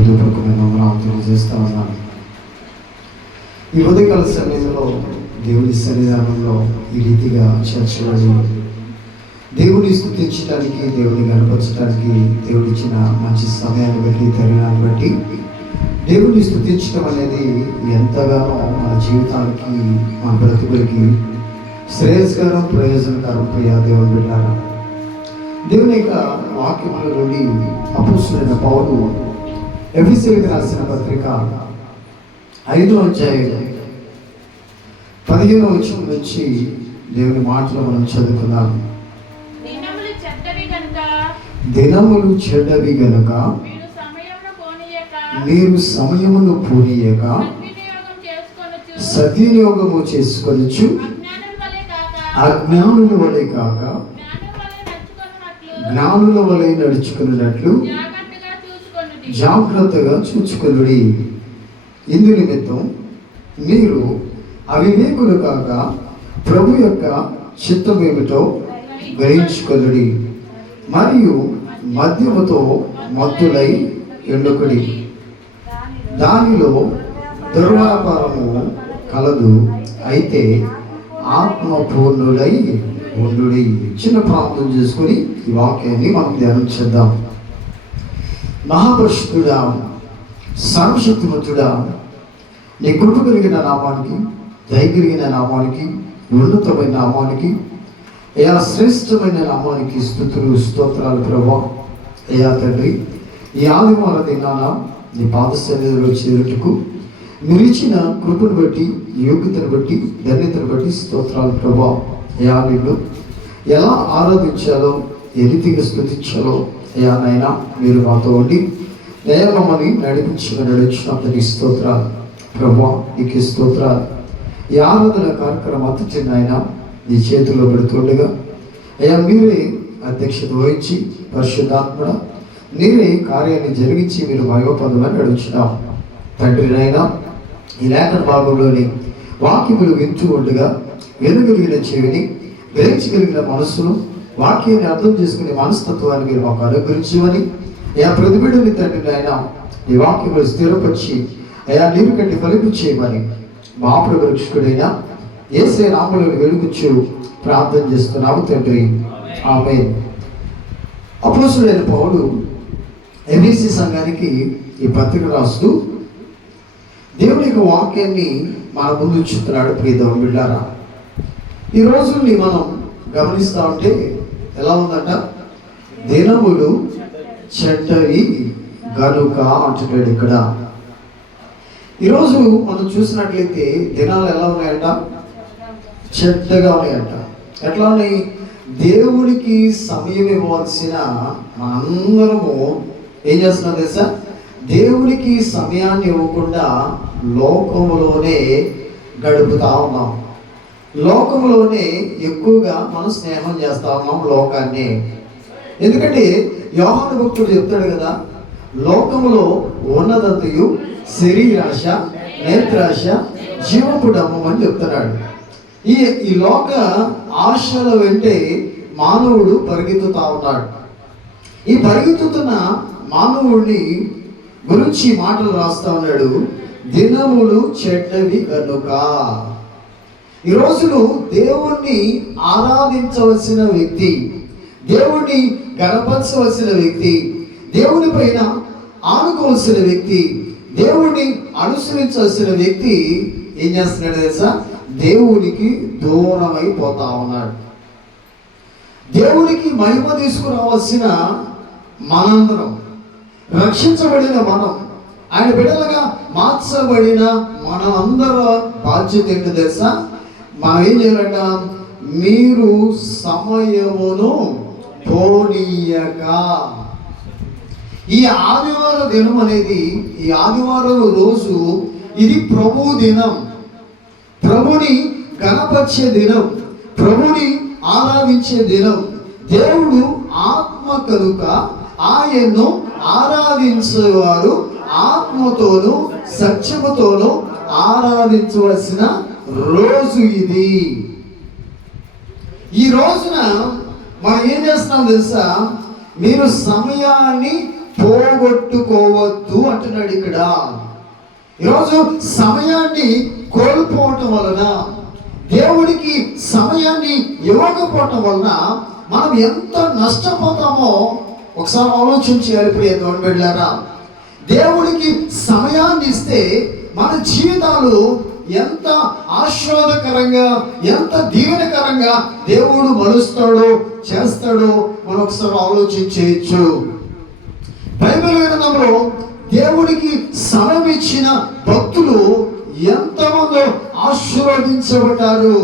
హృదయపూర్వకమైన వందనాలు తెలియజేస్తా ఉన్నాను. ఈ ఉదయకాల సమయంలో దేవుని సన్నిధానంలో ఈ రీతిగా చేర్చబడి దేవుని స్తుతించడానికి, దేవుని గణపరచడానికి దేవుడిచ్చిన మంచి సమయాన్ని బట్టి, తరుణాన్ని బట్టి దేవుని స్తుతించడం అనేది ఎంతగానో మన జీవితానికి, మన బ్రతుకులకి శ్రేయస్కరం, ప్రయోజనకరం. ప్రియ దేవుని బిడ్డలారా, దేవుని యొక్క వాక్యముల నుండి అపోస్తలుడైన పౌలు ఎఫెసీయులకు రాసిన పత్రిక 5వ అధ్యాయం 15వ వచనం నుంచి దేవుని మాటలు మనం చదువుకుందాం. దినములు చెడ్డవి గనుక మీరు సమయమును పోనీయక సద్వినియోగము చేసుకొనొచ్చు, అజ్ఞానుల వలె కాక జ్ఞానుల వలె నడుచుకున్నట్లు జాగ్రత్తగా చూచుకొనుడి. ఇందు నిమిత్తం మీరు అవివేకులు కాక ప్రభు యొక్క చిత్తమేమిటో గ్రహించుకొనుడి, మరియు మద్యముతో మత్తులై ఎండుకుడి. దానిలో దుర్వ్యాపారము కలదు, అయితే ఆత్మపూర్ణులై ఉండుడి. చిన్న ప్రార్థన చేసుకొని ఈ వాక్యాన్ని మనం ధ్యానం చేద్దాం. మహాపరిశుద్ధుడా, సర్వశక్తిమంతుడా, నీ కృప కలిగిన నామానికి, దయ కలిగిన నామానికి, ఉన్నతమైన నామానికి, అయా శ్రేష్టమైన నామానికి స్తుతులు స్తోత్రాలు ప్రభువా. అయా తండ్రి, ఈ ఆదివార దినాన నీ పాద సన్నిధిలో చేరుటకు నిలిచిన కృపను బట్టి, యోగ్యతను బట్టి, ధన్యతను బట్టి స్తోత్రాలు ప్రభువా. అయా నిన్ను ఎలా ఆరాధించాలో, ఏ రీతిగా స్తుతించాలో అయా నాయన మీరు మాతో ఉండి దయమని నడిపించినందుకు స్తోత్రాలు ప్రభువా. నీకు స్తోత్రాలు. ఈ ఆరాధన కార్యక్రమం అంతటి నాయన నీ చేతిలో పెడుతుండగా అయ్యా మీరే అధ్యక్షత వహించి పరిశుద్ధాత్మడ మీరే కార్యాన్ని జరిగించి మీరు మహిమపొందమని నడుచున్నాం తండ్రి. నాయన ఈ లేఖన భాగంలోని వాక్యములు వింటూ ఉండగా వినగలిగిన చెవిని, గ్రహించగలిగిన మనస్సును, వాక్యాన్ని అర్థం చేసుకునే మనస్తత్వాన్ని మీరు మాకు అనుగ్రహించమని, అయా ప్రతిబిడ్డని తండ్రి నాయన ఈ వాక్యములు స్థిరపరిచి అయా నీరు కంటే ఫలింపు చేయమని మా ప్రభురక్షకుడైన యేసే నామములో వెలుగుచు ప్రార్థన చేస్తున్నాము తండ్రి, ఆమేన్. అపోస్తలుడైన పౌలు ఎఫెసీ సంఘానికి ఈ పత్రిక రాస్తూ దేవుని యొక్క వాక్యాన్ని మన ముందు ఉంచుతున్నాడు. ప్రియ దేవుని బిడ్డలారా, ఈ రోజుల్ని మనం గమనిస్తూ ఉంటే ఎలా ఉందంట, దినములు చెడ్డవి గనుక అంటున్నాడు ఇక్కడ. ఈరోజు మనం చూసినట్లయితే దినాలు ఎలా ఉన్నాయంట, చెడ్డగా ఉన్నాయంట. ఎట్లా ఉన్నాయి? దేవుడికి సమయం ఇవ్వాల్సిన మనందరము ఏం చేస్తున్నాం తెలుసా? దేవుడికి సమయాన్ని ఇవ్వకుండా లోకములోనే గడుపుతా ఉన్నాం. లోకములోనే ఎక్కువగా మనం స్నేహం చేస్తా ఉన్నాం లోకాన్ని. ఎందుకంటే యోహాను భక్తుడు చెప్తాడు కదా, లోకములో ఉన్నదంతయు శరీరాశ, నేత్రాశ, జీవపు డమ్మం అని చెప్తున్నాడు. ఈ లోక ఆశల వెంటే మానవుడు పరిగెత్తుతా ఉన్నాడు. ఈ పరిగెత్తుతున్న మానవుడిని గురించి మాటలు రాస్తా ఉన్నాడు. దినములు చెడ్డవి కనుక. ఈ రోజులు దేవుణ్ణి ఆరాధించవలసిన వ్యక్తి, దేవుణ్ణి గణపరచవలసిన వ్యక్తి, దేవుని పైన ఆనుకోవలసిన వ్యక్తి, దేవుణ్ణి అనుసరించవలసిన వ్యక్తి ఏం చేస్తున్నాడు తెలుసా? దేవునికి దూరం అయిపోతా ఉన్నాడు. దేవునికి మహిమ తీసుకురావాల్సిన మనందరం, రక్షించబడిన మనం, ఆయన బిడ్డలుగా మార్చబడిన మనం అందరూ బాధ్యత ఏంటో తెలుసా? మనం ఏం చేయాలంట? మీరు సమయమును పోనీయక. ఈ ఆదివార దినం అనేది, ఈ ఆదివారం రోజు ఇది ప్రభు దినం, ప్రభుని గణపరిచే దినం, ప్రభుని ఆరాధించే దినం. దేవుడు ఆత్మ కనుక ఆయన్ను ఆరాధించేవారు ఆత్మతోనూ సత్యముతోనూ ఆరాధించవలసిన రోజు ఇది. ఈ రోజున మనం ఏం చేస్తున్నాం తెలుసా? మీరు సమయాన్ని పోగొట్టుకోవద్దు అంటున్నాడు ఇక్కడ. ఈరోజు సమయాన్ని కోల్పోవటం వలన, దేవుడికి సమయాన్ని ఇవ్వకపోవటం వలన మనం ఎంత నష్టపోతామో ఒకసారి ఆలోచన చేయాలి ప్రియ దేవుని బిడ్డలారా. దేవుడికి సమయాన్ని ఇస్తే మన జీవితాలు ఎంత ఆశీర్వాదకరంగా, ఎంత దీవెనకరంగా దేవుడు మలుస్తాడో, చేస్తాడో మనం ఒకసారి ఆలోచన చేయొచ్చు. బైబిల్ గ్రంథంలో దేవుడికి సమయం ఇచ్చిన భక్తులు ఎంతమందో ఆశీర్వదించబడ్డారు.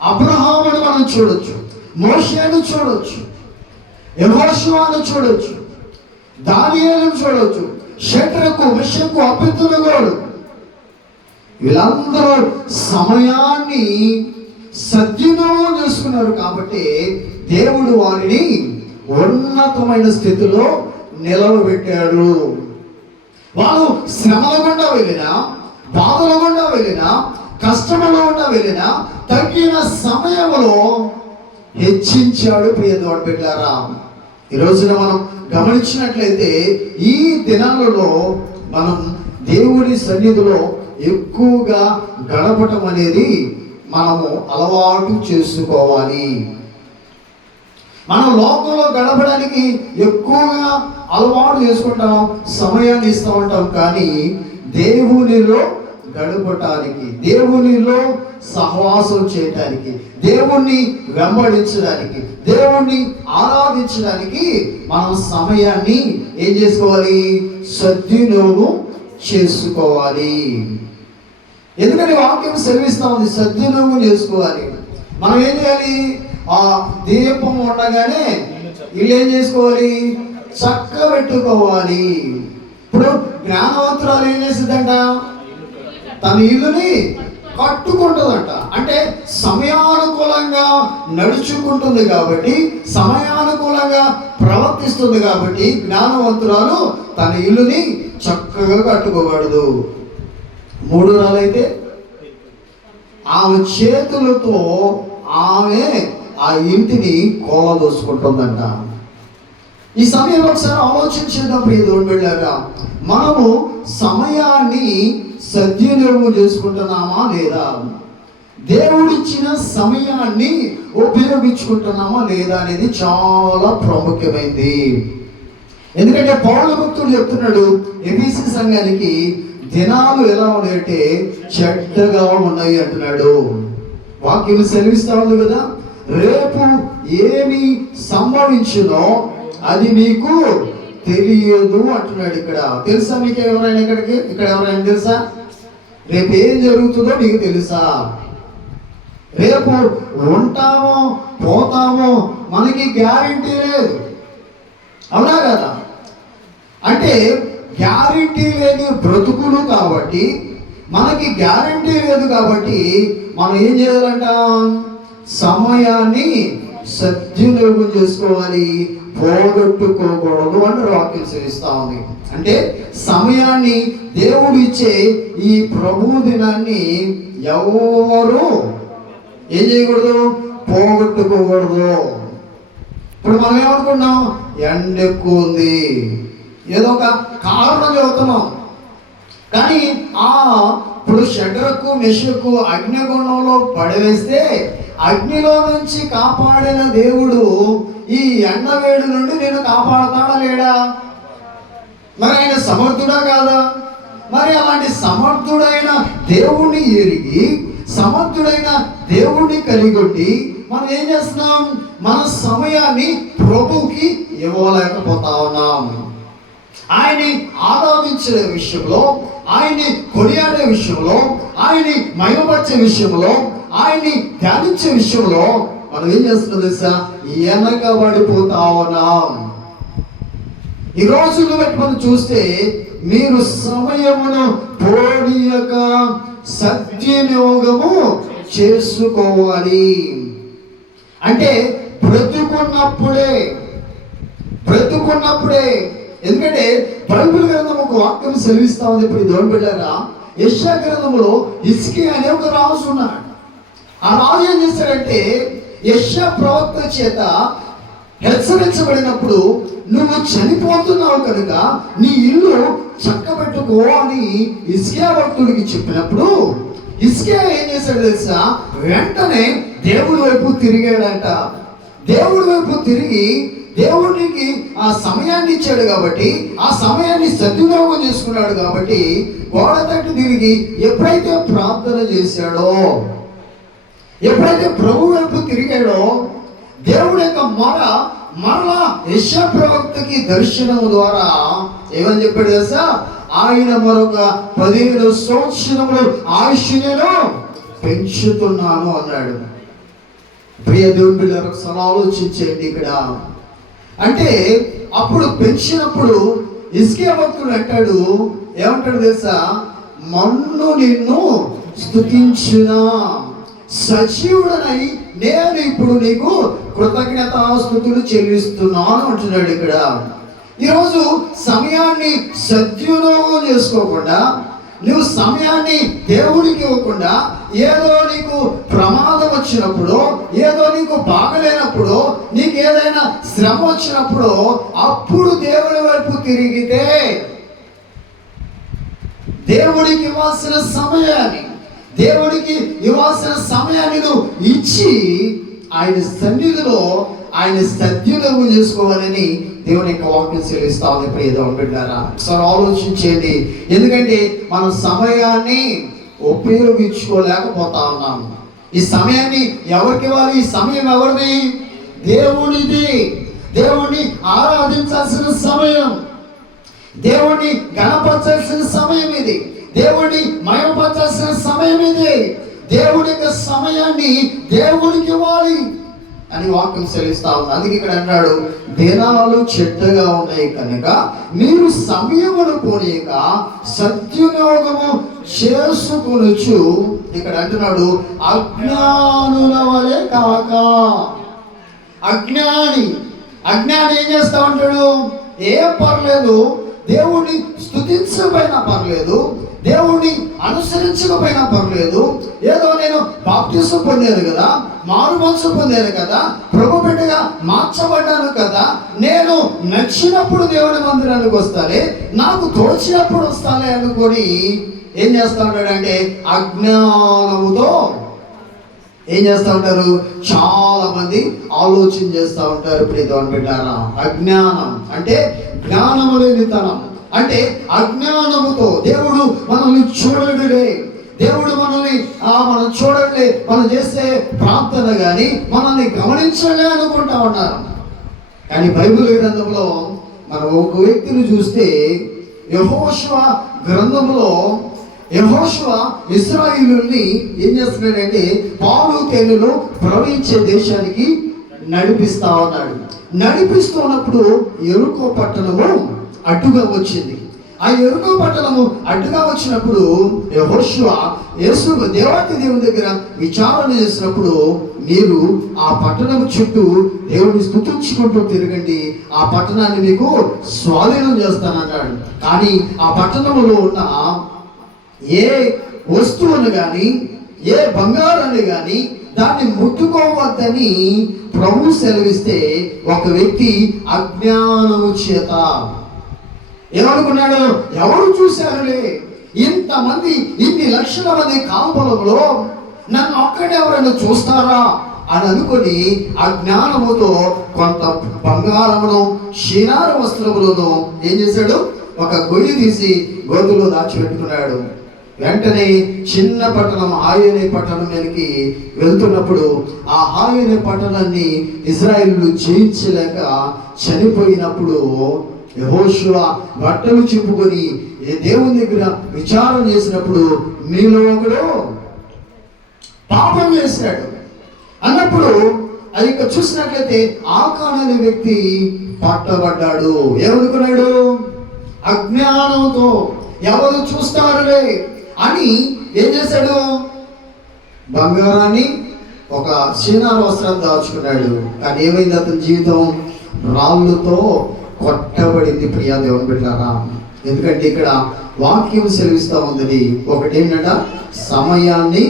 అబ్రహామును మనం చూడొచ్చు, మోషేను చూడొచ్చు, యెహోషువను చూడొచ్చు, దానియేలును చూడొచ్చు, షడ్రకు, మెషకు, అబేద్నెగోను. వీళ్ళందరూ సమయాన్ని సద్వినియోగం చేసుకున్నారు కాబట్టి దేవుడు వారిని ఉన్నతమైన స్థితిలో నిలవబెట్టాడు. వాళ్ళు శ్రమల గుండా వెళ్ళినా, బాధల గుండా వెళ్ళినా, కష్టముల గుండా వెళ్ళినా తగిన సమయంలో హెచ్చించాడు ప్రియ దేవుని బిడ్డలారా. ఈ రోజున మనం గమనించినట్లయితే ఈ దినాలలో మనం దేవుడి సన్నిధిలో ఎక్కువగా గడపటం అనేది మనము అలవాటు చేసుకోవాలి. మనం లోకంలో గడపడానికి ఎక్కువగా అలవాటు చేసుకుంటాం, సమయాన్ని ఇస్తూ ఉంటాం. కానీ దేవునిలో గడపటానికి, దేవునిలో సహవాసం చేయటానికి, దేవుణ్ణి వెంబడించడానికి, దేవుణ్ణి ఆరాధించడానికి మనం సమయాన్ని ఏం చేసుకోవాలి? సద్వినియోగం చేసుకోవాలి. ఎందుకంటే వాక్యం సెలవిస్తా ఉంది, సద్వినియోగం చేసుకోవాలి. మనం ఏం చేయాలి? ఆ దీపం ఉండగానే ఇల్లు ఏం చేసుకోవాలి? చక్క పెట్టుకోవాలి. ఇప్పుడు జ్ఞానవంతురాలు ఏం చేస్తుందంట? తన ఇల్లుని కట్టుకుంటుందంట. అంటే సమయానుకూలంగా నడుచుకుంటుంది కాబట్టి, సమయానుకూలంగా ప్రవర్తిస్తుంది కాబట్టి జ్ఞానవంతురాలు తన ఇల్లుని చక్కగా కట్టుకోకూడదు. మూఢురాలైతే ఆమె చేతులతో ఆమె ఆ ఇంటిని కూలదోసుకుంటుందంట. ఈ సమయంలో ఒకసారి ఆలోచించేద్దాం ప్రియ దేవుని బిడ్డలారా. మనము సమయాన్ని సద్వినియోగం చేసుకుంటున్నామా లేదా? దేవుడిచ్చిన సమయాన్ని ఉపయోగించుకుంటున్నామా లేదా అనేది చాలా ప్రాముఖ్యమైనది. ఎందుకంటే పౌలు భక్తుడు చెప్తున్నాడు ఎఫెసీ సంఘానికి, దినాలు ఎలా ఉన్నాయంటే చెడ్డగా ఉన్నాయి అంటున్నాడు. వాక్యం సెలవిస్తా ఉంది కదా, రేపు ఏమి సంభవించునో అది మీకు తెలియదు అంటున్నాడు. ఇక్కడ తెలుసా మీకు? ఎవరైనా ఇక్కడ ఎవరైనా తెలుసా? రేపు ఏం జరుగుతుందో మీకు తెలుసా? రేపు ఉంటామో పోతామో మనకి గ్యారెంటీ లేదు, అవునా కదా? అంటే గ్యారెంటీ లేని బ్రతుకులు కాబట్టి, మనకి గ్యారెంటీ లేదు కాబట్టి మనం ఏం చేయాలంట? సమయాన్ని సద్వినియోగం చేసుకోవాలి, పోగొట్టుకోకూడదు అని వాక్యం సెలవిస్తా ఉంది. అంటే సమయాన్ని, దేవుడు ఇచ్చే ఈ ప్రభు దినాన్ని ఎవరు ఏం చేయకూడదు? పోగొట్టుకోకూడదు. ఇప్పుడు మనం ఏమనుకున్నాం? ఎండ ఎక్కువ ఉంది, ఏదో ఒక కారణం చెబుతున్నాం. కానీ ఇప్పుడు షడ్రకు, మెషకు అగ్నిగుండంలో పడవేస్తే అగ్నిలో నుంచి కాపాడిన దేవుడు ఈ ఎండవేడు నుండి నేను కాపాడతాడా లేడా? మరి ఆయన సమర్థుడా కాదా? మరి అలాంటి సమర్థుడైన దేవుణ్ణి ఎరిగి, సమర్థుడైన దేవుణ్ణి కలిగొట్టి మనం ఏం చేస్తున్నాం? మన సమయాన్ని ప్రభువుకి ఇవ్వలేకపోతా ఉన్నాం. ఆయన్ని ఆరాధించే విషయంలో, ఆయన్ని కొనియాడే విషయంలో, ఆయన్ని మహిమపరిచే విషయంలో, ఆయన్ని ధ్యానించే విషయంలో మనం ఏం చేస్తున్నాం తెలుసా? వెనకబడిపోతా ఉన్నాం. ఈ రోజును బట్టి మనం చూస్తే మీరు సమయమును పోనీయక సద్వినియోగము చేసుకోవాలి. అంటే బ్రతుకున్నప్పుడే. ఎందుకంటే బైబిల్ గ్రంథం ఒక వాక్యం సెలవిస్తా ఉంది. ఇప్పుడు దేవుని బిడ్డలారా, యెషయా గ్రంథంలో హిజ్కియా అనే ఒక రాజు ఉన్నాడు. ఆ రాజు ఏం చేశాడంటే యెషయా ప్రవక్త చేత హెచ్చరించబడినప్పుడు నువ్వు చనిపోతున్నావు కనుక నీ ఇల్లు చక్కబెట్టుకో అని హిజ్కియా భక్తుడికి చెప్పినప్పుడు హిజ్కియా ఏం చేశాడు తెలుసా? వెంటనే దేవుడి వైపు తిరిగాడంట. దేవుడి వైపు తిరిగి దేవుడికి ఆ సమయాన్ని ఇచ్చాడు కాబట్టి, ఆ సమయాన్ని సద్వినియోగం చేసుకున్నాడు కాబట్టి, గోడ తట్టు తిరిగి ఎప్పుడైతే ప్రార్థన చేశాడో, ఎప్పుడైతే ప్రభు వైపు తిరిగాడో, దేవుడి యొక్క మరలా యెషయా ప్రవక్తకి దర్శనము ద్వారా ఏమని చెప్పాడు తెలుసా? ఆయన మరొక 15 సంవత్సరములు ఆయుష్ నేను పెంచుతున్నాను అన్నాడు. ప్రియ దేవుని బిడ్డలారా, ఒకసారి ఆలోచించండి. ఇక్కడ అంటే అప్పుడు పెంచినప్పుడు హిజ్కియా భక్తుడు అంటాడు, ఏమంటాడు తెలుసా? మన్ను నిన్ను స్తుతించునా, సజీవుడనై నేను ఇప్పుడు నీకు కృతజ్ఞతాస్తుతులు చెల్లిస్తున్నాను అంటున్నాడు. ఇక్కడ ఈరోజు సమయాన్ని సద్వినియోగం చేసుకోకుండా, నువ్వు సమయాన్ని దేవుడికి ఇవ్వకుండా, ఏదో నీకు ప్రమాదం వచ్చినప్పుడు, ఏదో నీకు బాగలేనప్పుడు, నీకు ఏదైనా శ్రమ వచ్చినప్పుడు అప్పుడు దేవుడి వైపు తిరిగితే, దేవుడికి ఇవ్వాల్సిన సమయాన్ని నువ్వు ఇచ్చి ఆయన సన్నిధిలో ఆయన సద్వినియోగం చేసుకోవాలని దేవుని యొక్క వాక్యం సెలవిస్తా ఉంది. ప్రియ దేవుని బిడ్డలారా, ఒకసారి ఆలోచించండి. ఎందుకంటే మనం సమయాన్ని ఉపయోగించుకోలేకపోతా ఉన్నాము. ఈ సమయాన్ని ఎవరికి ఇవ్వాలి? ఈ సమయం ఎవరిది? దేవునిది. దేవుణ్ణి ఆరాధించాల్సిన సమయం, దేవుణ్ణి గణపరచాల్సిన సమయం ఇది, దేవుణ్ణి మహిమపరచాల్సిన సమయం ఇది. దేవుడి యొక్క సమయాన్ని దేవుడికి ఇవ్వాలి అని వాక్యం సెలవిస్తా ఉంది. అందుకే ఇక్కడ అన్నాడు, దినాలు చెడ్డగా ఉన్నాయి కనుక మీరు సమయమును పోనీక సద్వినియోగము చేసుకొనుచు, ఇక్కడ అంటున్నాడు, అజ్ఞానుల వలె కాక. అజ్ఞాని ఏం చేస్తా ఉంటాడు? ఏం పర్లేదు, దేవుణ్ణి స్తుతించకపోయినా పర్లేదు, దేవుణ్ణి అనుసరించకపోయినా పర్లేదు, ఏదో నేను బాప్తిసం పొందాను కదా, మారు మనసు పొందాను కదా, ప్రభు బిడ్డగా మార్చబడ్డాను కదా, నేను నచ్చినప్పుడు దేవుని మందిరానికి వస్తానే, నాకు తోచినప్పుడు వస్తానే అనుకొని ఏం చేస్తా ఉంటాడంటే అజ్ఞానముతో ఏం చేస్తూ ఉంటారు? చాలా మంది ఆలోచన చేస్తూ ఉంటారు. ప్రియ దేవుని బిడ్డలారా, అజ్ఞానం అంటే జ్ఞానము లేనితనం, అంటే అజ్ఞానముతో దేవుడు మనల్ని చూడడులే, దేవుడు మనల్ని మనం చూడలే, మనం చేసే ప్రార్థన కానీ మనల్ని గమనించలే అనుకుంటా ఉన్నారు. కానీ బైబిల్ గ్రంథంలో మనం ఒక వ్యక్తిని చూస్తే, యెహోషువ గ్రంథంలో యెహోషువ ఇశ్రాయేలుని ఏం చేస్తున్నాడంటే పాలు తేనెలు ప్రవహించే దేశానికి నడిపిస్తా ఉన్నాడు. నడిపిస్తున్నప్పుడు యెరికో పట్టణము అడ్డుగా వచ్చింది. ఆ యెరికో పట్టణము అడ్డుగా వచ్చినప్పుడు యెహోషువ దేవాతి దేవుని దగ్గర విచారణ చేసినప్పుడు, మీరు ఆ పట్టణం చుట్టూ దేవుడిని స్తుతించుకుంటూ తిరగండి, ఆ పట్టణాన్ని మీకు స్వాధీనం చేస్తానన్నాడు. కానీ ఆ పట్టణంలో ఉన్న ఏ వస్తువును కానీ, ఏ బంగారాన్ని కానీ దాన్ని ముట్టుకోవద్దని ప్రభు సెలవిస్తే, ఒక వ్యక్తి అజ్ఞానము చేత ఏమనుకున్నాడు? ఎవరు చూశారులే, ఇంతమంది, ఇన్ని లక్షల మంది కాల్పలంలో నన్ను ఒక్కడే ఎవరైనా చూస్తారా అని అనుకొని అజ్ఞానముతో కొంత బంగారమును షీనార వస్త్రములను ఏం చేశాడు? ఒక గొయ్యి తీసి గోతులో దాచిపెట్టుకున్నాడు. వెంటనే చిన్న పట్టణం హాయనే పట్టణం మీదకి వెళ్తున్నప్పుడు, ఆ హాయనే పట్టణాన్ని ఇశ్రాయేలు జయించలేక చనిపోయినప్పుడు యెహోషువ బట్టలు చింపుకొని దేవుని దగ్గర విచారణ చేసినప్పుడు, మీలో ఒకడు పాపం చేశాడు అన్నప్పుడు, అది ఇక చూసినట్లయితే ఆకాన్ అనే వ్యక్తి పట్టబడ్డాడు. ఏమనుకున్నాడు? అజ్ఞానంతో ఎవరు చూస్తారులే అని ఏం చేశాడు? బంగారాన్ని ఒక షీనార వస్త్రం దాచుకున్నాడు. కానీ ఏమైంది? అతని జీవితం రాళ్ళతో కొట్టబడింది. ప్రియా దేవుని బిడ్డలారా, ఎందుకంటే ఇక్కడ వాక్యం సెలవిస్తూ ఉంది, ఒకటి ఏంటంటే సమయాన్ని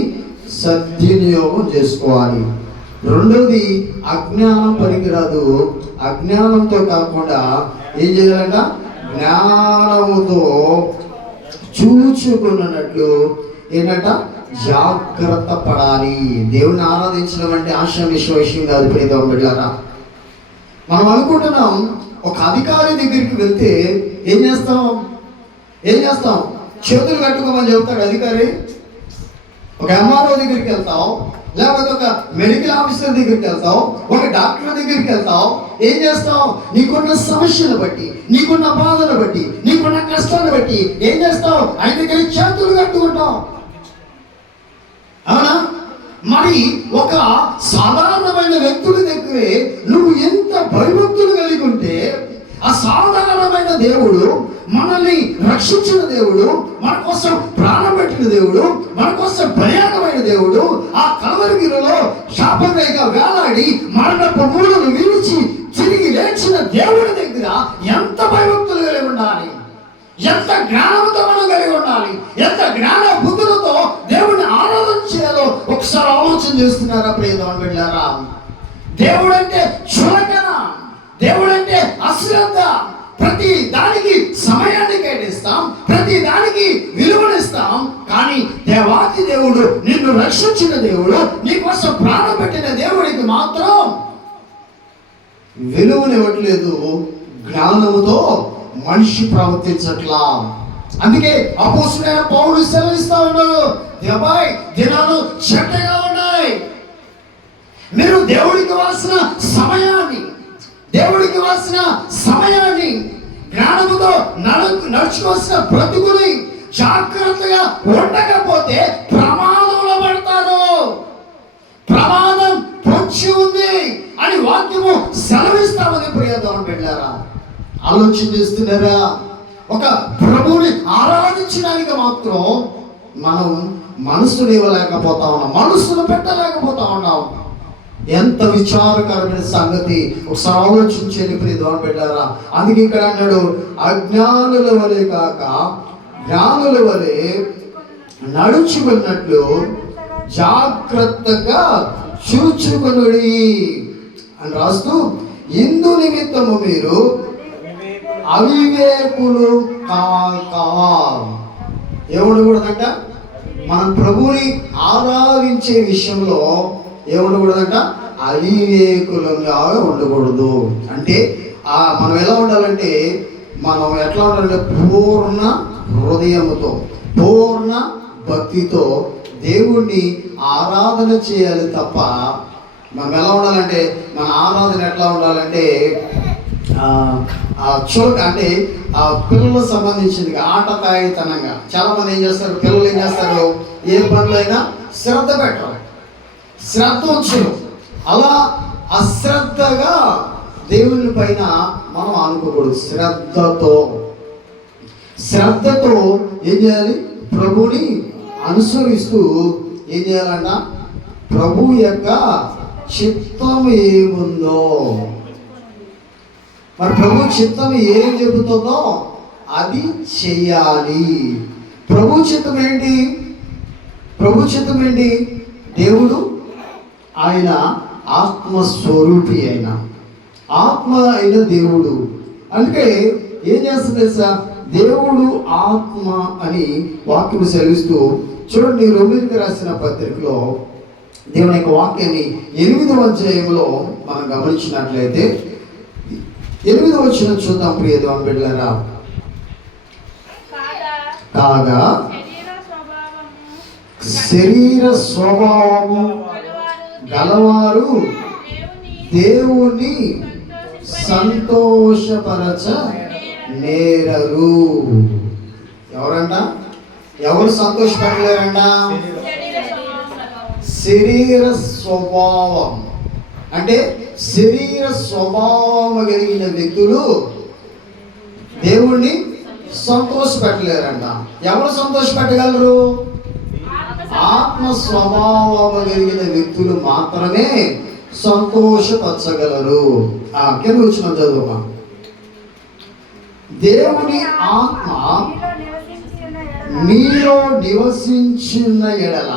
సద్వినియోగం చేసుకోవాలి. రెండోది అజ్ఞానం పనికిరాదు. అజ్ఞానంతో కాకుండా ఏం చేయాలంట? జ్ఞానముతో చూచుకున్నట్లు ఏంటంట? జాగ్రత్త పడాలి. దేవుని ఆరాధించడం అంటే ఆశామిష విషయం కాదు ప్రియమైన బిడ్డలారా. మనం అనుకుంటున్నాం ఒక అధికారి దగ్గరికి వెళ్తే ఏం చేస్తాం? చేతులు కట్టుకోమని చెబుతాడు అధికారి. ఒక ఎంఆర్ఓ దగ్గరికి వెళ్తాం, లేకపోతే ఒక మెడికల్ ఆఫీసర్ దగ్గరికి వెళ్తాం, ఒక డాక్టర్ దగ్గరికి వెళ్తాం. ఏం చేస్తాం? నీకున్న సమస్యను బట్టి, నీకున్న బాధను బట్టి, నీకున్న కష్టాన్ని బట్టి ఏం చేస్తావు? ఆయన దగ్గర చేతులు కట్టుకుంటాం. అవునా? మరి ఒక సాధారణమైన వ్యక్తుల దగ్గరే నువ్వు ఎంత భయభక్తులు కలిగి ఉంటే, ఆ సాధారణమైన దేవుడు, మనల్ని రక్షించిన దేవుడు, మన కోసం ప్రాణం పెట్టిన దేవుడు, మన కోసం భయానమైన దేవుడు, ఆ కలవరిగిరిలో శాపంగా వేలాడి మరణపు మూలను విరిచి తిరిగి లేచిన దేవుడి దగ్గర ఎంత భయభక్తులు కలిగి ఉండాలి, ఎంత జ్ఞానంతో మనం కలిగి ఉండాలి, ఎంత జ్ఞాన బుద్ధులతో దేవుడిని ఆరాధన చేయాలో ఒకసారి ఆలోచన చేస్తున్నారా ప్రియమైన బిడ్డలారా? దేవుడంటే చులకన, దేవుడంటే అశ్రద్ధ. ప్రతి దానికి సమయాన్ని కేటాయిస్తాం, ప్రతి దానికి విలువనిస్తాం. కానీ దేవాది దేవుడు, నిన్ను రక్షించిన దేవుడు, నీ కోసం ప్రాణం పెట్టిన దేవుడికి మాత్రం విలువనివ్వట్లేదు. జ్ఞానముతో మనిషి ప్రవర్తించట్లా. అందుకే అపోస్తలుడైన పౌలు సెలవిస్తా ఉన్నాడు, దేవాయ్ దినాలు చెడ్డగా ఉన్నాయి. మీరు దేవుడికి వాసిన సమయాన్ని జ్ఞానముతో నడుచుకోవాల్సిన బ్రతుకుని జాగ్రత్తగా ఉండకపోతే ప్రమాదంలో పడతారు. ప్రమాదం పొంచి ఉంది అని వాక్యము సెలవిస్తామని ప్రియమైన బిడ్డలారా, ఆలోచన చేస్తున్నారా? ఒక ప్రభువుని ఆరాధించడానికి మాత్రం మనం మనసును ఇవ్వలేకపోతా ఉన్నాం, మనసును పెట్టలేకపోతా ఉన్నాం. ఎంత విచారకరమైన సంగతి! ఒకసారి ఆలోచించండి ప్రియమైన బిడ్డలారా. అందుకే ఇక్కడ అన్నాడు, అజ్ఞానుల వలె కాక జ్ఞానుల వలె నడుచుకున్నట్లు జాగ్రత్తగా చూచుకొనుడి అని రాస్తూ, ఇందు నిమిత్తము మీరు అవివేకులు కాక. ఏముండకూడదంట? మనం ప్రభువుని ఆరాధించే విషయంలో ఏముండకూడదంట? అవివేకులంగా ఉండకూడదు. అంటే మనం ఎలా ఉండాలంటే, మనం ఎట్లా ఉండాలంటే పూర్ణ హృదయముతో, పూర్ణ భక్తితో దేవుణ్ణి ఆరాధన చేయాలి తప్ప, మనం ఎలా ఉండాలంటే, మన ఆరాధన ఎట్లా ఉండాలంటే అంటే ఆ పిల్లలకు సంబంధించింది ఆటకాయితనంగా. చాలా మంది ఏం చేస్తారు, పిల్లలు ఏం చేస్తారు, ఏ పనులైనా శ్రద్ధ పెట్టరు, శ్రద్ధ ఉంచరు. అలా అశ్రద్ధగా దేవుని పైన మనం అనుకోకూడదు. శ్రద్ధతో ఏం చేయాలి? ప్రభుని అనుసరిస్తూ ఏం చేయాలంట? ప్రభు యొక్క చిత్తం ఏముందో, మరి ప్రభు చిత్తం ఏం చెబుతుందో అది చెయ్యాలి. ప్రభు చిత్తం ఏంటి? దేవుడు ఆయన ఆత్మస్వరూపి, ఆత్మ అయిన దేవుడు. అందుకే ఏం చేస్తుంది సార్? దేవుడు ఆత్మ అని వాక్యం సెలవిస్తూ, చూడండి రోమీయులకు రాసిన పత్రికలో దేవుని యొక్క వాక్యాన్ని 8వ అధ్యాయంలో మనం గమనించినట్లయితే 8వ వచనం చూద్దాం ప్రియమైన బిడ్డలారా. కాగా శరీర స్వభావము గలవారు దేవుని సంతోషపరచ నేరరు. ఎవరంట? ఎవరు సంతోషపడలేరంట? శరీర స్వభావం అంటే శరీర స్వభావం కలిగిన వ్యక్తులు దేవుణ్ణి సంతోషపెట్టలేరంట. ఎవరు సంతోషపెట్టగలరు? ఆత్మ స్వభావం కలిగిన వ్యక్తులు మాత్రమే సంతోషపరచగలరు. కింద వచ్చిన చదువు, దేవుని ఆత్మ మీలో నివసించిన ఎడల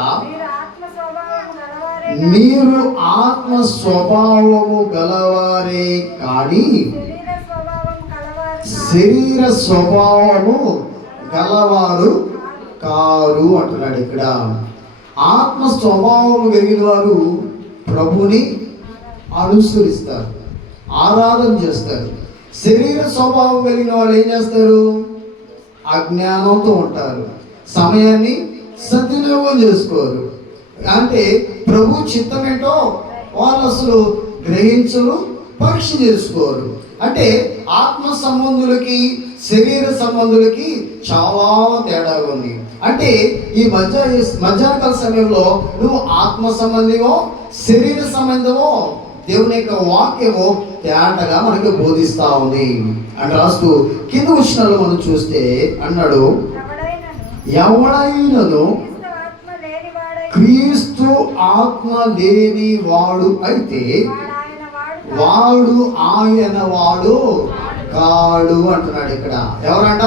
మీరు ఆత్మ స్వభావము గలవారే కానీ శరీర స్వభావము గలవారు కారు అంటున్నాడు ఇక్కడ. ఆత్మ స్వభావము కలిగిన వారు ప్రభుని అనుసరిస్తారు, ఆరాధన చేస్తారు. శరీర స్వభావం కలిగిన వాళ్ళు ఏం చేస్తారు? అజ్ఞానంతో ఉంటారు, సమయాన్ని సద్వినియోగం చేసుకోరు. అంటే ప్రభు చిత్తం ఏంటో వాళ్ళు అసలు గ్రహించరు, పరీక్ష చేసుకోరు. అంటే ఆత్మ సంబంధులకి శరీర సంబంధులకి చాలా తేడా ఉంది. అంటే ఈ మధ్యాహ్నకాల సమయంలో నువ్వు ఆత్మ సంబంధివో శరీర సంబంధమో దేవుని యొక్క వాక్యము తేటగా మనకు బోధిస్తా ఉంది అని రాస్తూ కింద వచనాలు మనం చూస్తే అన్నాడు, ఎవడైనను క్రీస్తు ఆత్మ లేని వాడు అయితే వాడు ఆయన వాడు కాడు అంటున్నాడు ఇక్కడ. ఎవరంట?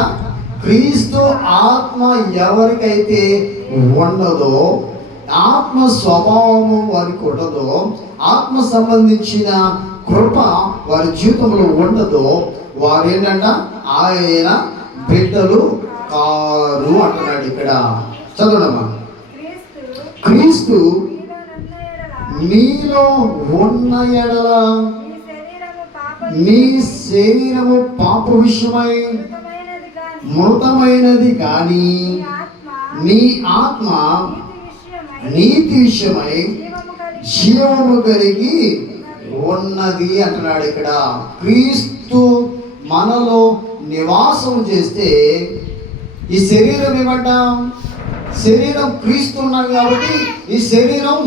క్రీస్తు ఆత్మ ఎవరికైతే ఉండదో, ఆత్మ స్వభావము వారికి ఉండదో, ఆత్మ సంబంధించిన కృప వారి జీవితంలో ఉండదో, వారు ఏంటంట? ఆయన బిడ్డలు కారు అంటున్నాడు ఇక్కడ. చదవడమ్మా. క్రీస్తు మీలో ఉన్న ఎడల మీ శరీరము పాప విషయమై మృతమైనది కానీ మీ ఆత్మ నీతి విషయమై జీవము కలిగి ఉన్నది అంటున్నాడు ఇక్కడ. క్రీస్తు మనలో నివాసం చేస్తే ఈ శరీరం ఏమంటాం? శరీరం క్రీస్తు ఉన్నాడు కాబట్టి ఈ శరీరం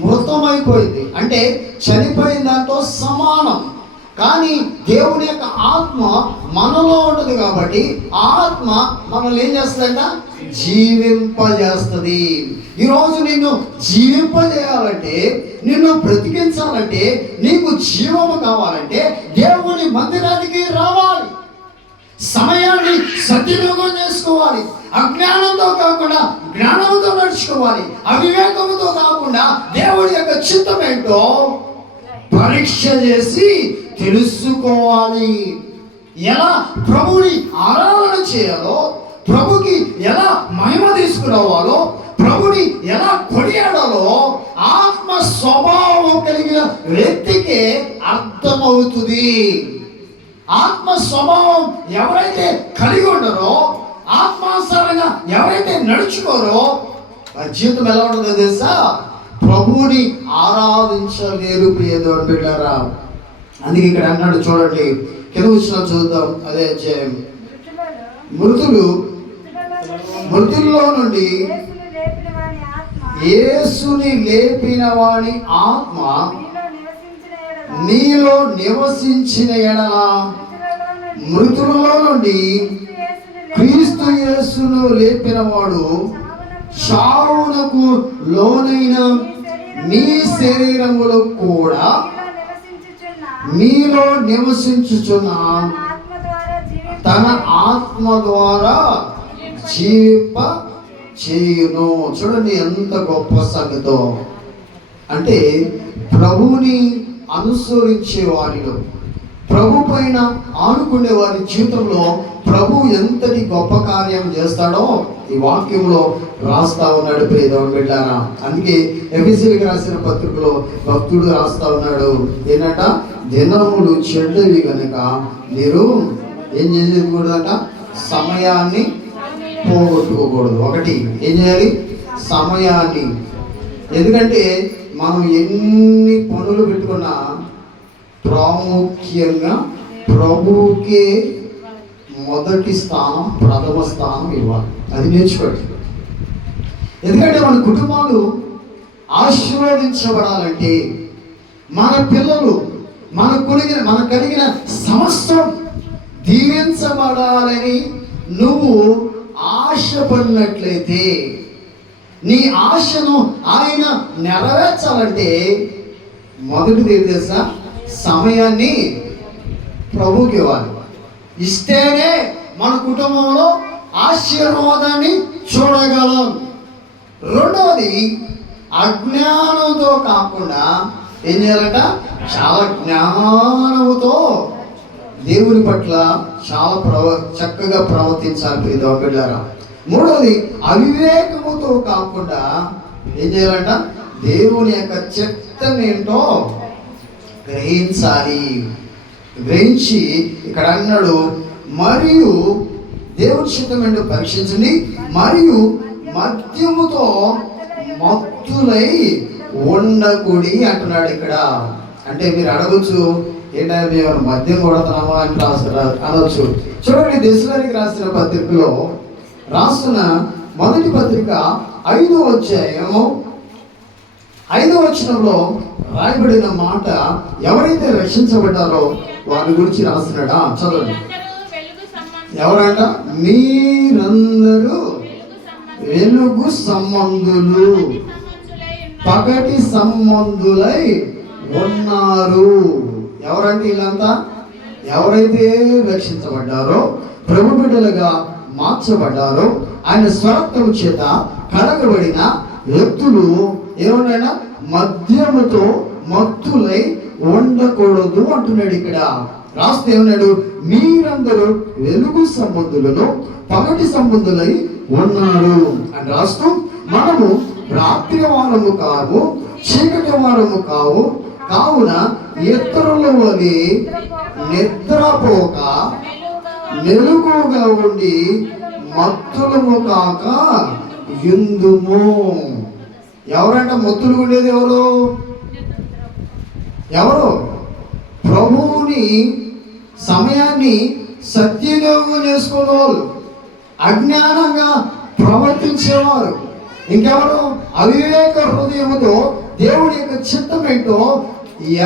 మృతమైపోయింది, అంటే చనిపోయిన దాంతో సమానం. కానీ దేవుని యొక్క ఆత్మ మనలో ఉంటుంది కాబట్టి ఆత్మ మనల్ని ఏం చేస్తుందంట? జీవింపజేస్తుంది. ఈరోజు నిన్ను జీవింపజేయాలంటే, నిన్ను బ్రతికించాలంటే, నీకు జీవము కావాలంటే దేవుని మందిరానికి రావాలి, సమయాన్ని సద్వినియోగం చేసుకోవాలి, అజ్ఞానంతో కాకుండా జ్ఞానంతో నడుచుకోవాలి, అవివేకంతో కాకుండా దేవుడి యొక్క చిత్తం ఏంటో పరీక్ష చేసి తెలుసుకోవాలి. ఎలా ప్రభుని ఆరాధన చేయాలో, ప్రభుకి ఎలా మహిమ తీసుకురావాలో, ప్రభుని ఎలా కొనియాడాలో ఆత్మ స్వభావం కలిగిన వ్యక్తికి అర్థమవుతుంది. ఆత్మ స్వభావం ఎవరైతే కలిగి ఉండరో, ఆత్మానుసారంగా ఎవరైతే నడుచుకోరో ఆ జీవితం ఎలా ఉంటుందో తెలుసా? ప్రభువుని ఆరాధించలేరు ప్రియదేవుని బిడ్డలారా. అందుకే ఇక్కడ అన్నాడు చూడండి, కింద వచ్చిన చూద్దాం. అదే అధ్యాయం. మృతుల్లో నుండి యేసుని లేపిన వాని ఆత్మ నీలో నివసించిన ఎడల మృతులలో నుండి క్రీస్తు యేసును లేపిన వాడు చావునకు లోనైన మీ శరీరములో కూడా మీలో నివసించుచున్న తన ఆత్మ ద్వారా జీవింప చేయును. చూడండి ఎంత గొప్ప సంగతో. అంటే ప్రభువుని అనుసరించే వారిలో, ప్రభు పైన ఆనుకునే వారి జీవితంలో ప్రభు ఎంతటి గొప్ప కార్యం చేస్తాడో ఈ వాక్యంలో రాస్తా ఉన్నాడు ప్రియదేవుని బిడ్డలారా. అందుకే ఎఫెసీయులకు రాసిన పత్రికలో భక్తుడు రాస్తా ఉన్నాడు, ఏంటంట? దినములు చెడ్డవి కనుక మీరు ఏం చేయకూడదంట? సమయాన్ని పోగొట్టుకోకూడదు. ఒకటి ఏం చేయాలి? సమయాన్ని. ఎందుకంటే మనం ఎన్ని పనులు పెట్టుకున్నా ప్రాముఖ్యంగా ప్రభువుకే మొదటి స్థానం, ప్రథమ స్థానం ఇవ్వాలి. అది నేర్చుకోండి. ఎందుకంటే మన కుటుంబాలు ఆశీర్వదించబడాలంటే, మన పిల్లలు మనకు కలిగిన సమస్తం దీవించబడాలని నువ్వు ఆశపడినట్లయితే, నీ ఆశను ఆయన నెరవేర్చాలంటే మొదటిది ఏం తెలుసా? సమయాన్ని ప్రభువుకి ఇవ్వాలి. ఇస్తేనే మన కుటుంబంలో ఆశీర్వాదాన్ని చూడగలం. రెండవది అజ్ఞానంతో కాకుండా ఏం చేయాలంట? చాలా జ్ఞానముతో దేవుని పట్ల చాలా చక్కగా ప్రవర్తించాలి ప్రియ బిడ్డలారా. మూడవది, అవివేకముతో కాకుండా ఏం చేయాలంట? దేవుని యొక్క చిత్తం ఏంటో గ్రహించాలి. గ్రహించి ఇక్కడ అన్నాడు, మరియు దేవుని చిత్తం ఏంటో పరీక్షించండి, మరియు మద్యముతో మత్తులై ఉండకూడి అంటున్నాడు ఇక్కడ. అంటే మీరు అడగచ్చు, ఏంటంటే మేము మద్యం కొడుతున్నామా అని అనవచ్చు. చూడండి, దశలోనికి రాసిన పత్రికలో రాసిన మొదటి పత్రిక 5వ అధ్యాయము 5వ వచనంలో రాయబడిన మాట, ఎవరైతే రక్షించబడ్డారో వారి గురించి రాస్తున్నాడా? చదవండి. ఎవరంట? మీరందరూ వెలుగు సంబంధులు, పగటి సంబంధులై ఉన్నారు. ఎవరంటే వీళ్ళంతా? ఎవరైతే రక్షించబడ్డారో, ప్రభు బిడ్డలుగా మార్చబడ్డారో, ఆయన స్వరక్తము చేత కడగబడిన వ్యక్తులు ఏమన్నా మద్యముతో మత్తులై ఉండకూడదు అంటున్నాడు. ఇక్కడ రాస్తే ఏమన్నాడు? మీరందరూ వెలుగు సంబంధులను పగటి సంబంధులై ఉన్నారు అని రాస్తూ, మనము రాత్రి వారము కావు, చీకటి వారము కావు, కావున ఇతరుల వలె నిద్రపోక మెలుగుగా ఉండి మత్తులము కాక యుందుము. ఎవరంట మత్తులు ఉండేది? ఎవరు? ప్రభువుని సమయాన్ని సద్వినియోగం చేసుకునేవాళ్ళు, అజ్ఞానంగా ప్రవర్తించేవారు. ఇంకెవరు? అవివేక హృదయముతో దేవుడి యొక్క చిత్తం ఏంటో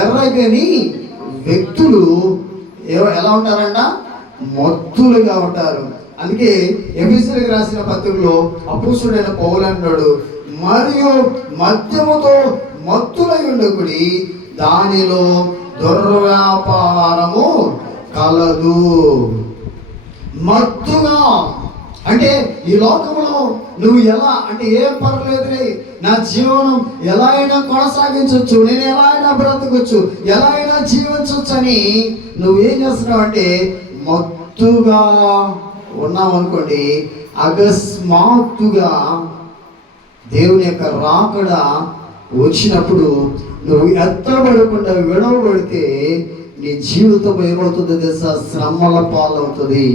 ఎర్రగని వ్యక్తులు ఎలా ఉంటారంట? మత్తులుగా ఉంటారు. అందుకే ఎఫెసీయులకు రాసిన పత్రికలో అపోస్తలుడైన పౌలు అన్నాడు, మరియు మద్యముతో మత్తులై ఉండకుడి, దానిలో దుర్వ్యాపారము కలదు. మత్తుగా అంటే ఈ లోకంలో నువ్వు ఎలా అంటే ఏం పర్లేదులే, నా జీవనం ఎలా అయినా కొనసాగించవచ్చు, నేను ఎలా అయినా బ్రతకొచ్చు, ఎలా అయినా జీవించవచ్చు అని నువ్వేం చేస్తున్నావు అంటే మత్తుగా ఉన్నావు అనుకోండి. అకస్మాత్తుగా దేవుని యొక్క రాకడ వచ్చినప్పుడు నువ్వు ఎత్తబడకుండా విడవబడితే నీ జీవితం ఏమవుతుందో తెలుసా? శ్రమల పాలవుతుంది.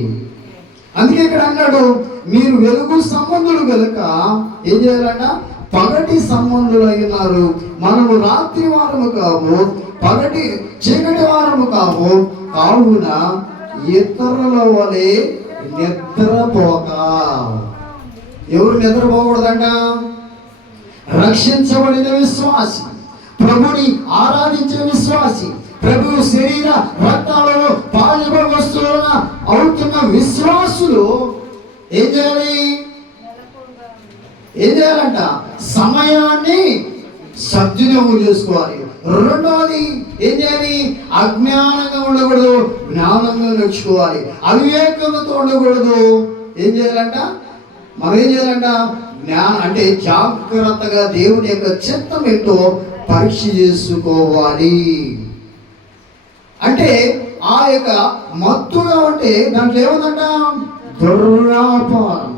అందుకే ఇక్కడ అన్నాడు, మీరు వెలుగు సంబంధులు కనుక ఏం చేయాలంట? పగటి సంబంధులు అయినారు. మనము రాత్రి వారము కావు, చీకటి వారము కావు, కావున ఇతరుల వలె నిద్రపోక. ఎవరు నిద్రపోకూడదంట? రక్షించబడిన విశ్వాసి, ప్రభుని ఆరాధించే విశ్వాసి, ప్రభు శరీర రక్తాలలో పాలిభ వస్తువులుగా అవుతున్న విశ్వాసులు ఏం చేయాలంట? సమయాన్ని సద్వినియోగం చేసుకోవాలి. రెండవది ఏం చేయాలి? అజ్ఞానంగా ఉండకూడదు, జ్ఞానంగా నడుచుకోవాలి. అవివేకంతో ఉండకూడదు. ఏం చేయాలంట? మనం ఏం చేయాలంట? అంటే జాగ్రత్తగా దేవుని యొక్క చిత్తం ఏంటో పరీక్ష చేసుకోవాలి. అంటే ఆ యొక్క మత్తుగా ఉంటే దాంట్లో ఏముందంట? దుర్వ్యాపారం.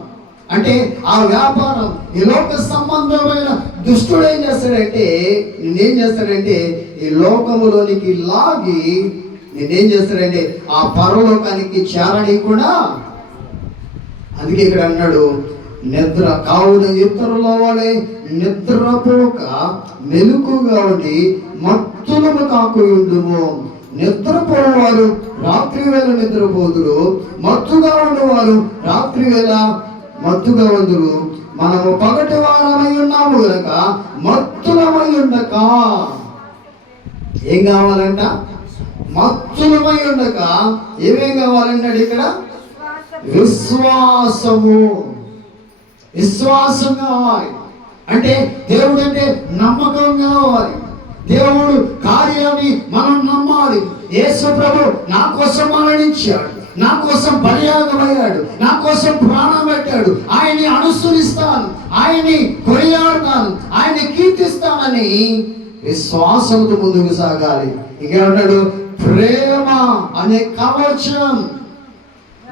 అంటే ఆ వ్యాపారం ఈ లోక సంబంధమైన దుష్టుడు ఏం చేస్తాడంటే ఈ లోకములోనికి లాగి నేనేం చేస్తాడంటే ఆ పరలోకానికి చేరనీయకుండా. అందుకే ఇక్కడ అన్నాడు, నిద్ర కావున ఇతరుల వలె నిద్రపోక మెలకుగా ఉండి మత్తులను కాకుండుము. నిద్రపోవారు రాత్రి వేళ నిద్రపోదురు, మత్తుగా ఉండేవారు రాత్రి వేళ మత్తుగా ఉందురు. మనము పగటి వారమై ఉన్నాము కనుక మత్తులమై ఉండక. ఏం కావాలంట? మత్తులమై ఉండక ఏమేం కావాలన్నాడు ఇక్కడ? విశ్వాసము. విశ్వాసం కావాలి. అంటే దేవుడు అంటే నమ్మకం కావాలి. దేవుడు కార్యాన్ని మనం నమ్మాలి. యేసు ప్రభు నా కోసం మరణించాడు, నా కోసం బలియాగమయ్యాడు, నా కోసం ప్రాణం పెట్టాడు. ఆయన్ని అనుసరిస్తాను, ఆయన్ని కొనియాడతాను, ఆయన్ని కీర్తిస్తానని విశ్వాసంతో ముందుకు సాగాలి. ఇంకేమన్నాడు? ప్రేమ అనే కవచం,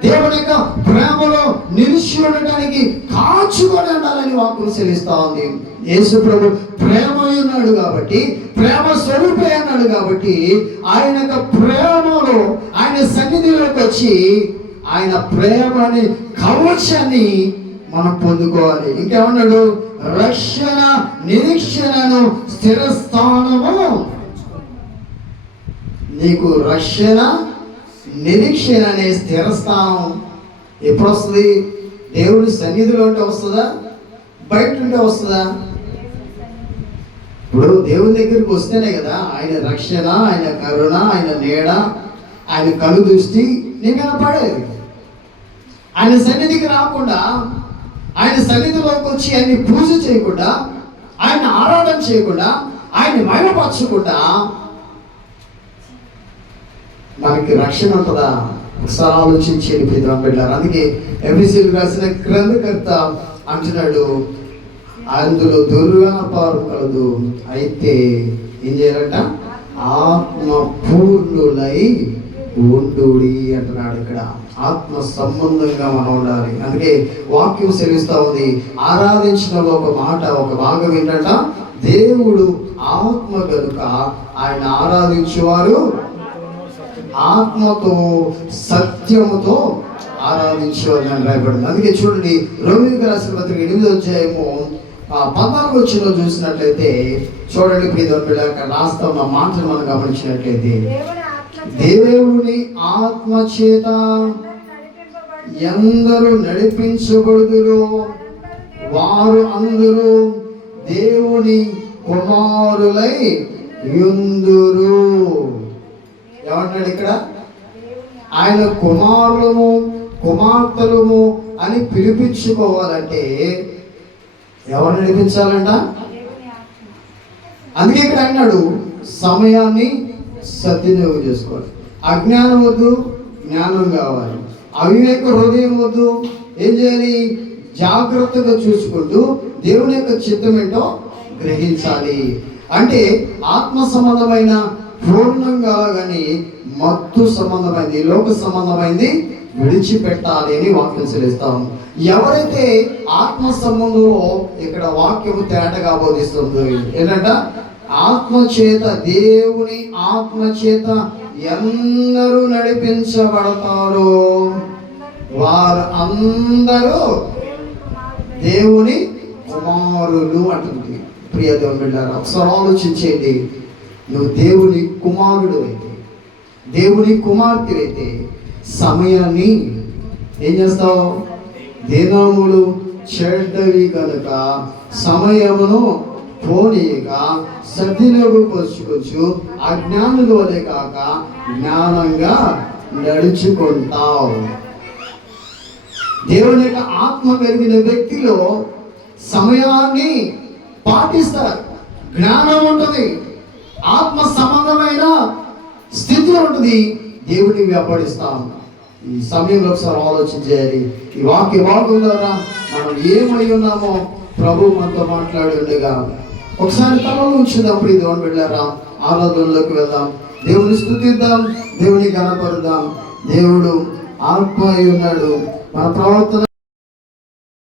దేవుని యొక్క ప్రేమలో నిలిచి ఉండటానికి కాచుకొని ఉండాలని వాక్యం సెలవిస్తా ఉంది. యేసు ప్రభు ప్రేమ ఉన్నాడు కాబట్టి, ప్రేమ స్వరూపే అన్నాడు కాబట్టి, ఆయన యొక్క ప్రేమలో ఆయన సన్నిధిలోకి వచ్చి ఆయన ప్రేమ అనే కవచాన్ని మనం పొందుకోవాలి. ఇంకేమన్నాడు? రక్షణ నిరీక్షణను స్థిరస్థానము. నీకు రక్షణ నిరీక్షణ అనే స్థిరస్థానం ఎప్పుడు వస్తుంది? దేవుడి సన్నిధిలో ఉంటే వస్తుందా, బయట ఉంటే వస్తుందా? ఇప్పుడు దేవుని దగ్గరికి వస్తేనే కదా ఆయన రక్షణ, ఆయన కరుణ, ఆయన నీడ, ఆయన కను దృష్టి నీ మీద పడేది. ఆయన సన్నిధికి రాకుండా, ఆయన సన్నిధిలోకి వచ్చి ఆయన్ని పూజ చేయకుండా, ఆయన ఆరాధన చేయకుండా, ఆయన్ని మహిమపరచకుండా మనకి రక్షణ ఉంటుందా? ఒకసారి ఆలోచించేది ప్రియమైన బిడ్డలారా. అందుకే ఎఫెసీయులకు రాసిన గ్రంథకర్త అంటున్నాడు, అందులో దుర్వ్యాపారం కలదు, అయితే ఏం చేయాలంట? ఆత్మ పూర్ణులై ఉండుడి అంటున్నాడు. ఇక్కడ ఆత్మ సంబంధంగా మనం ఉండాలి. అందుకే వాక్యం సెలవిస్తా ఉంది, ఆరాధించడంలో ఒక మాట, ఒక భాగం ఏంటంట? దేవుడు ఆత్మ కనుక ఆయన ఆరాధించేవారు ఆత్మతో సత్యముతో ఆరాధించేవారు రాయబడింది. అందుకే చూడండి, రోమీయులకు రాసిన పత్రిక 8వ అధ్యాయము 14వ వచనంలో చూసినట్లయితే చూడండి ప్రియమైన అక్కడ రాస్తా ఉన్న మాటలు మనం గమనించినట్లయితే, దేవుని ఆత్మ చేత ఎందరూ నడిపించబడుదురో వారు అందరూ దేవుని కుమారులై యుందురు. ఏమంటాడు ఇక్కడ? ఆయన కుమారులము కుమార్తెలము అని పిలిపించుకోవాలంటే ఎవరు నడిపించాలంట? అందుకే ఇక్కడ అన్నాడు, సమయాన్ని సద్వినియోగం చేసుకోవాలి. అజ్ఞానం వద్దు, జ్ఞానం కావాలి. అవివేక హృదయం వద్దు. ఏం చేయాలి? జాగ్రత్తగా చూసుకుంటూ దేవుని యొక్క చిత్తం ఏంటో గ్రహించాలి. అంటే ఆత్మ సంబంధమైన పూర్ణంగా కానీ మత్తు సంబంధమైంది, లోక సంబంధమైంది విడిచిపెట్టాలి అని వాక్యం సెలవిస్తాం. ఎవరైతే ఆత్మ సంబంధంలో ఇక్కడ వాక్యము తేటగా బోధిస్తుంది ఏంటంట? ఆత్మ చేత, దేవుని ఆత్మ చేత ఎందరూ నడిపించబడతారో వారు అందరూ దేవుని కుమారులు అంటుంది. ప్రియ దేవుని బిడ్డలారా, ఒకసారి ఆలోచించేది. నువ్వు దేవుని కుమారుడు అయితే, దేవుని కుమార్తె అయితే సమయాన్ని ఏం చేస్తావు? దినములు చెడ్డవి కనుక సమయమును పోనీయక సద్వినియోగపరుచుకోవచ్చు. అజ్ఞానుల వలె కాక జ్ఞానంగా నడుచుకుంటావు. దేవుని యొక్క ఆత్మ కలిగిన వ్యక్తిలో సమయాన్ని పాటిస్తారు, జ్ఞానం ఉంటుంది, ఆత్మ సంబంధమైన స్థితి ఉంటుంది, దేవుని వ్యాపడిస్తాం. ఈ సమయంలో ఒకసారి ఆలోచన చేయాలి. ఈ వాక్య భాగం ద్వారా మనం ఏమై ఉన్నామో ప్రభు మనతో మాట్లాడుండగా ఒకసారి తలలో ఉంచుదాం. ప్రియ దేవుని బిడ్డలారా, ఆరాధనలోకి వెళ్దాం, దేవుని స్తుతిద్దాం, దేవుని గణపరుద్దాం. దేవుడు ఆత్మ అయి ఉన్నాడు. మన ప్రవర్తన